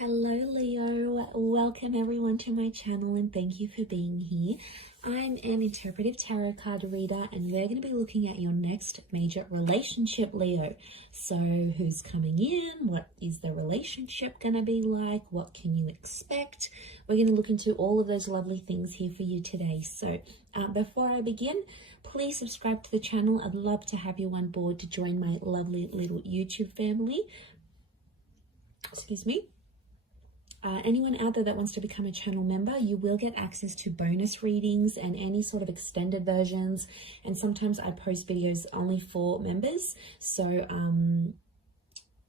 Hello Leo, welcome everyone to my channel and thank you for being here. I'm an interpretive tarot card reader and we're going to be looking at your next major relationship, Leo. So who's coming in? What is the relationship going to be like? What can you expect? We're going to look into all of those lovely things here for you today. So before I begin, please subscribe to the channel. I'd love to have you on board to join my lovely little YouTube family. Excuse me. Anyone out there that wants to become a channel member, you will get access to bonus readings and any sort of extended versions. And sometimes I post videos only for members. So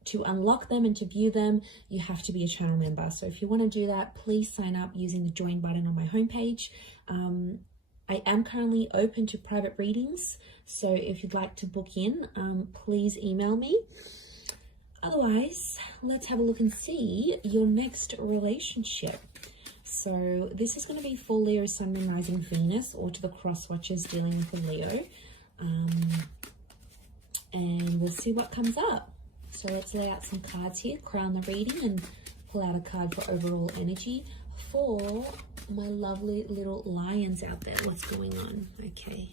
to unlock them and to view them, you have to be a channel member. So if you want to do that, please sign up using the join button on my homepage. I am currently open to private readings. So if you'd like to book in, please email me. Otherwise, let's have a look and see your next relationship. So this is going to be for Leo, Sun, Moon, Rising, Venus, or to the cross watchers dealing with the Leo. And we'll see what comes up. So let's lay out some cards here, crown the reading, and pull out a card for overall energy for my lovely little lions out there. What's going on? Okay.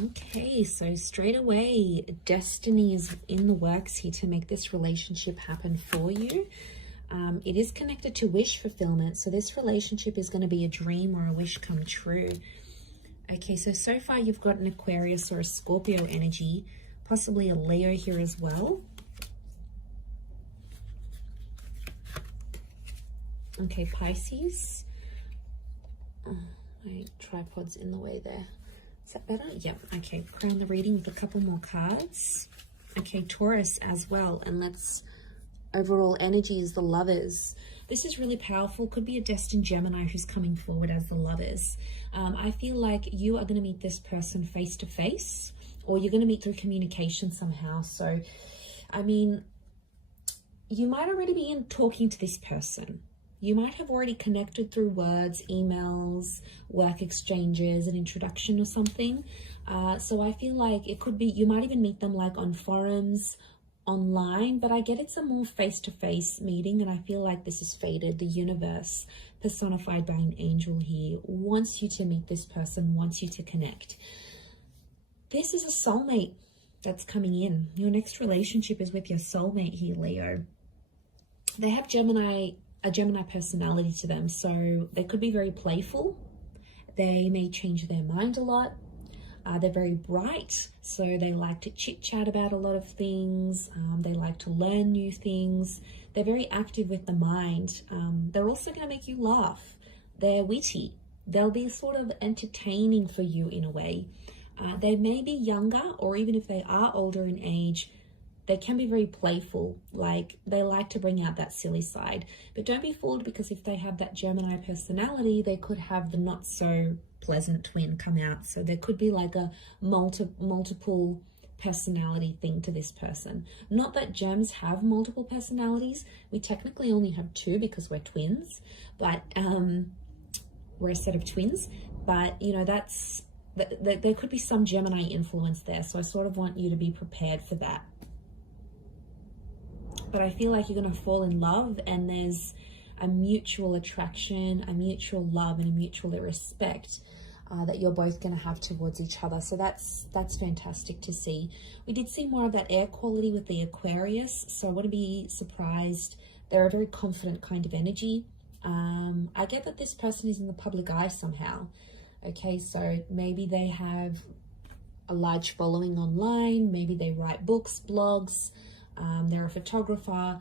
Okay, so straight away, destiny is in the works here to make this relationship happen for you. It is connected to wish fulfillment, so this relationship is going to be a dream or a wish come true. Okay, so far you've got an Aquarius or a Scorpio energy, possibly a Leo here as well. Okay, Pisces. Oh, my tripod's in the way there. Is that better? Yep. Okay, crown the reading with a couple more cards. Okay, Taurus as well. And let's, overall energy is the Lovers. This is really powerful. Could be a destined Gemini who's coming forward as the Lovers. I feel like you are going to meet this person face to face, or you're going to meet through communication somehow. So, I mean, you might already be talking to this person. You might have already connected through words, emails, work exchanges, an introduction or something. So I feel like it could be, you might even meet them like on forums, online, but I get it's a more face-to-face meeting, and I feel like this is fated. The universe, personified by an angel here, wants you to meet this person, wants you to connect. This is a soulmate that's coming in. Your next relationship is with your soulmate here, Leo. They have a Gemini personality to them, so they could be very playful. They may change their mind a lot. They're very bright, so they like to chit chat about a lot of things. They like to learn new things. They're very active with the mind. They're also going to make you laugh. They're witty. They'll be sort of entertaining for you in a way. They may be younger, or even if they are older in age, they can be very playful, like they like to bring out that silly side. But don't be fooled, because if they have that Gemini personality, they could have the not so pleasant twin come out. So there could be like a multiple personality thing to this person. Not that Gems have multiple personalities. We technically only have two because we're twins, but we're a set of twins. But you know, there could be some Gemini influence there. So I sort of want you to be prepared for that. But I feel like you're going to fall in love, and there's a mutual attraction, a mutual love, and a mutual respect that you're both going to have towards each other. So that's fantastic to see. We did see more of that air quality with the Aquarius, so I wouldn't be surprised. They're a very confident kind of energy. I get that this person is in the public eye somehow. Okay, so maybe they have a large following online. Maybe they write books, blogs. They're a photographer.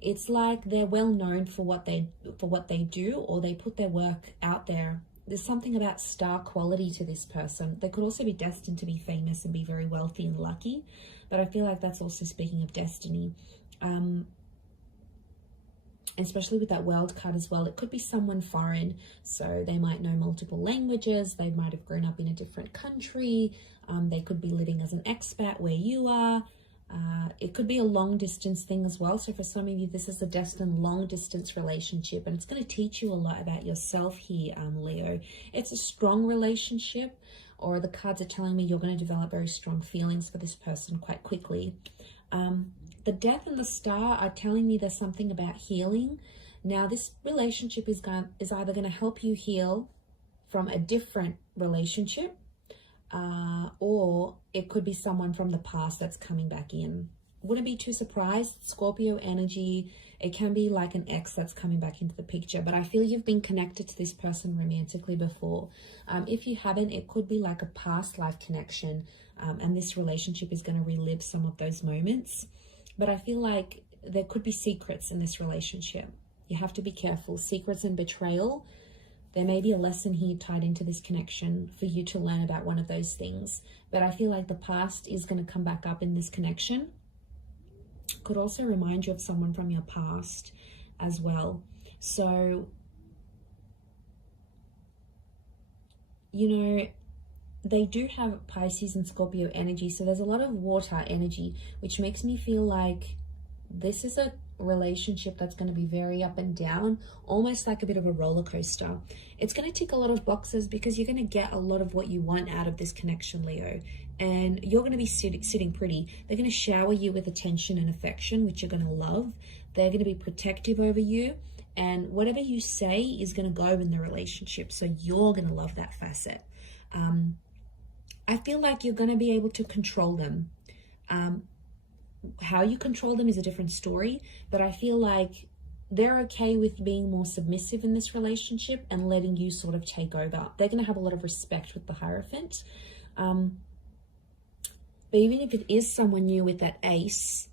It's like they're well known for what they do, or they put their work out there. There's something about star quality to this person. They could also be destined to be famous and be very wealthy and lucky, but I feel like that's also speaking of destiny. Especially with that World card as well. It could be someone foreign, so they might know multiple languages. They might have grown up in a different country. They could be living as an expat where you are. It could be a long distance thing as well. So for some of you, this is a destined long distance relationship, and it's going to teach you a lot about yourself here, Leo. It's a strong relationship, or the cards are telling me you're going to develop very strong feelings for this person quite quickly. The Death and the Star are telling me there's something about healing. Now, this relationship is either going to help you heal from a different relationship, or it could be someone from the past that's coming back in. Wouldn't be too surprised. Scorpio energy, it can be like an ex that's coming back into the picture, but I feel you've been connected to this person romantically before. If you haven't, it could be like a past life connection, and this relationship is going to relive some of those moments. But I feel like there could be secrets in this relationship. You have to be careful. Secrets and betrayal. There may be a lesson here tied into this connection for you to learn about one of those things. But I feel like the past is going to come back up in this connection. Could also remind you of someone from your past as well. So, you know, they do have Pisces and Scorpio energy. So there's a lot of water energy, which makes me feel like this is a relationship that's going to be very up and down, almost like a bit of a roller coaster. It's going to tick a lot of boxes because you're going to get a lot of what you want out of this connection, Leo. And you're going to be sitting pretty. They're going to shower you with attention and affection, which you're going to love. They're going to be protective over you. And whatever you say is going to go in the relationship. So you're going to love that facet. I feel like you're going to be able to control them. How you control them is a different story, but I feel like they're okay with being more submissive in this relationship and letting you sort of take over. They're going to have a lot of respect with the Hierophant. But even if it is someone new with that Ace,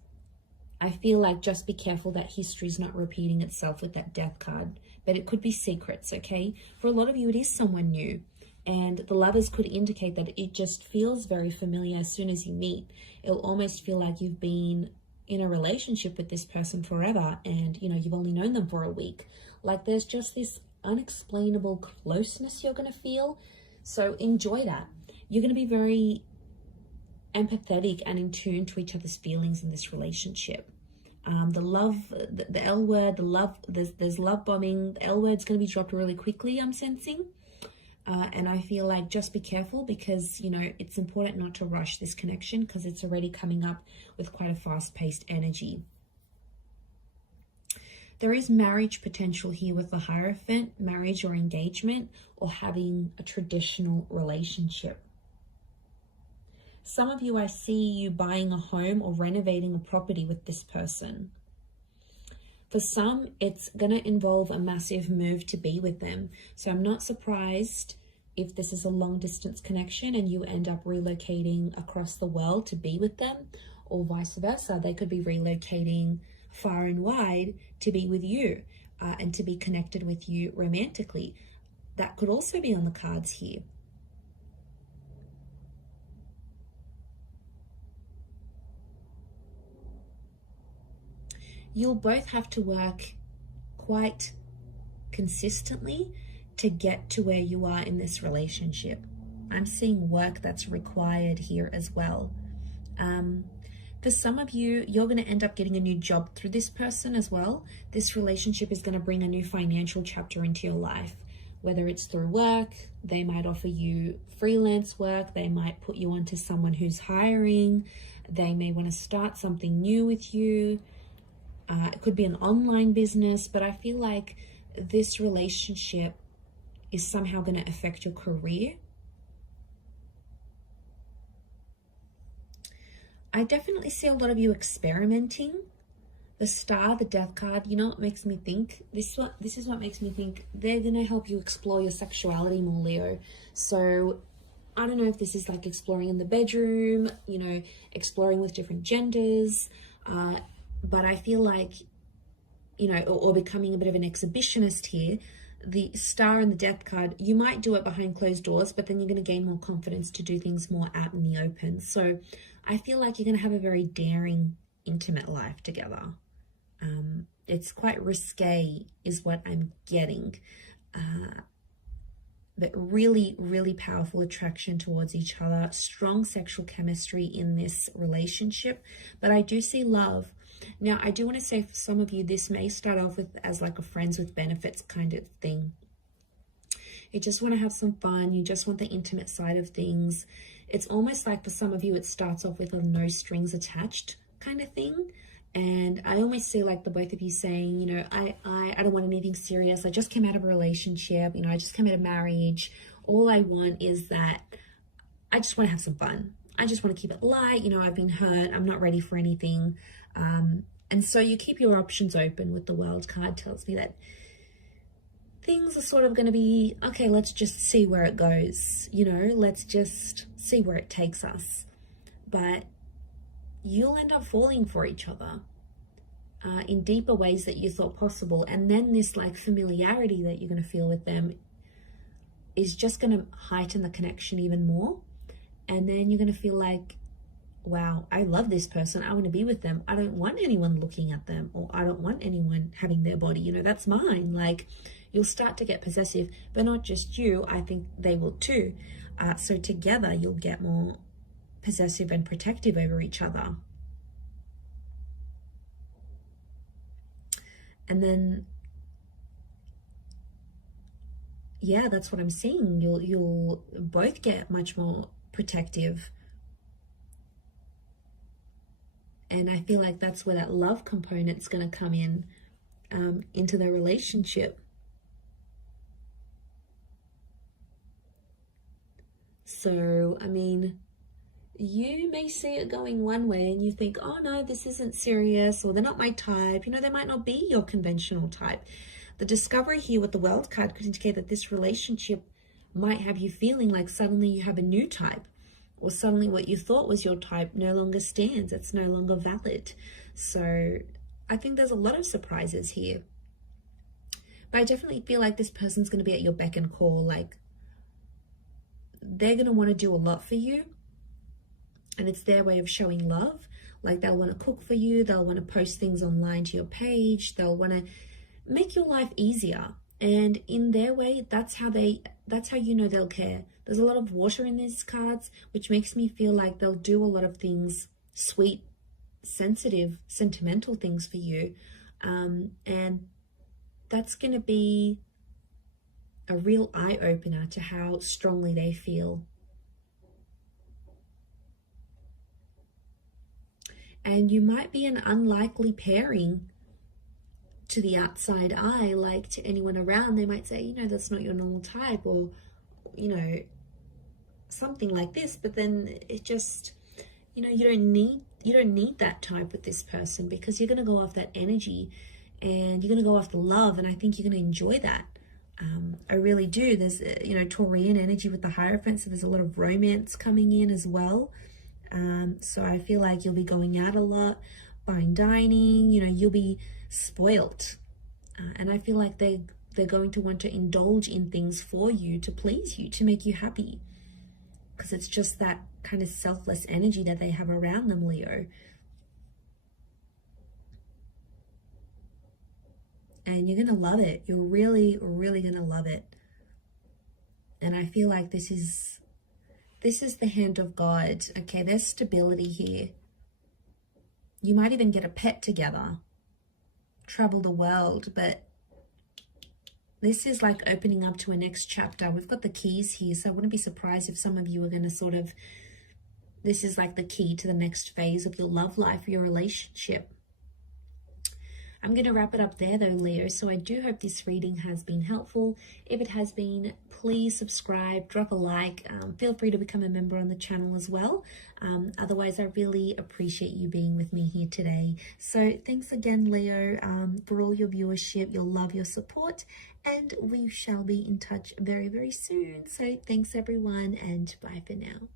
I feel like just be careful that history's not repeating itself with that Death card. But it could be secrets, okay? For a lot of you, it is someone new. And the Lovers could indicate that it just feels very familiar as soon as you meet. It'll almost feel like you've been in a relationship with this person forever and, you know, you've only known them for a week. Like there's just this unexplainable closeness you're going to feel. So enjoy that. You're going to be very empathetic and in tune to each other's feelings in this relationship. The love, the L word, the love, there's love bombing. The L word's going to be dropped really quickly, I'm sensing. And I feel like just be careful because, you know, it's important not to rush this connection because it's already coming up with quite a fast-paced energy. There is marriage potential here with the Hierophant, marriage or engagement, or having a traditional relationship. Some of you, I see you buying a home or renovating a property with this person. For some, it's going to involve a massive move to be with them. So I'm not surprised if this is a long distance connection and you end up relocating across the world to be with them, or vice versa. They could be relocating far and wide to be with you and to be connected with you romantically. That could also be on the cards here. You'll both have to work quite consistently to get to where you are in this relationship. I'm seeing work that's required here as well. For some of you, you're going to end up getting a new job through this person as well. This relationship is going to bring a new financial chapter into your life. Whether it's through work, they might offer you freelance work, they might put you onto someone who's hiring, they may want to start something new with you. It could be an online business, but I feel like this relationship is somehow going to affect your career. I definitely see a lot of you experimenting. The Star, the Death card, you know what makes me think? This is what makes me think they're going to help you explore your sexuality more, Leo. So I don't know if this is like exploring in the bedroom, you know, exploring with different genders, but I feel like, you know, or becoming a bit of an exhibitionist here. The Star and the Death card, you might do it behind closed doors, but then you're going to gain more confidence to do things more out in the open. So I feel like you're going to have a very daring, intimate life together. It's quite risque is what I'm getting. But really, really powerful attraction towards each other. Strong sexual chemistry in this relationship. But I do see love. Now, I do want to say for some of you, this may start off with as like a friends with benefits kind of thing. You just want to have some fun. You just want the intimate side of things. It's almost like for some of you, it starts off with a no strings attached kind of thing. And I almost see like the both of you saying, you know, I don't want anything serious. I just came out of a relationship, you know, I just came out of marriage. All I want is that I just want to have some fun. I just want to keep it light. You know, I've been hurt. I'm not ready for anything. And so you keep your options open. With the World card tells me that things are sort of going to be, okay, let's just see where it goes. You know, let's just see where it takes us. But you'll end up falling for each other in deeper ways that you thought possible. And then this like familiarity that you're going to feel with them is just going to heighten the connection even more. And then you're going to feel like, wow, I love this person. I want to be with them. I don't want anyone looking at them, or I don't want anyone having their body. You know, that's mine. Like, you'll start to get possessive, but not just you. I think they will too. So together you'll get more possessive and protective over each other. And then, yeah, that's what I'm seeing. You'll both get much more protective. And I feel like that's where that love component's going to come in, into the relationship. So, I mean, you may see it going one way and you think, oh no, this isn't serious, or they're not my type. You know, they might not be your conventional type. The discovery here with the World card could indicate that this relationship might have you feeling like suddenly you have a new type, or suddenly what you thought was your type no longer stands. It's no longer valid. So I think there's a lot of surprises here. But I definitely feel like this person's going to be at your beck and call. Like, they're going to want to do a lot for you. And it's their way of showing love. Like, they'll want to cook for you. They'll want to post things online to your page. They'll want to make your life easier. And in their way, that's how you know they'll care. There's a lot of water in these cards, which makes me feel like they'll do a lot of things, sweet, sensitive, sentimental things for you. And that's going to be a real eye-opener to how strongly they feel. And you might be an unlikely pairing to the outside eye, like to anyone around. They might say, you know, that's not your normal type, or, you know, something like this. But then it just, you know, you don't need that type with this person, because you're going to go off that energy and you're going to go off the love. And I think you're going to enjoy that. I really do. There's, you know, Taurian energy with the Hierophant, so there's a lot of romance coming in as well. So I feel like you'll be going out a lot, fine dining, you know, you'll be spoilt. And I feel like they're going to want to indulge in things for you, to please you, to make you happy. Because it's just that kind of selfless energy that they have around them, Leo. And you're going to love it. You're really, really going to love it. And I feel like this is the hand of God. Okay, there's stability here. You might even get a pet together, travel the world, but this is like opening up to a next chapter. We've got the keys here, so I wouldn't be surprised if some of you are going to sort of, this is like the key to the next phase of your love life, your relationship. I'm going to wrap it up there though, Leo. So I do hope this reading has been helpful. If it has been, please subscribe, drop a like. Feel free to become a member on the channel as well. Otherwise, I really appreciate you being with me here today. So thanks again, Leo, for all your viewership, your love, your support. And we shall be in touch very, very soon. So thanks everyone, and bye for now.